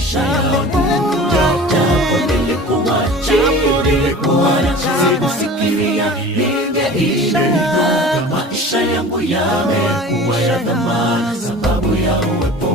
maisha yangu. Japo nilikuwa chini, nilikuwa sikufikiria ningeishi hivyo. Maisha yangu yamekuwa ya thamani sababu ya uwepo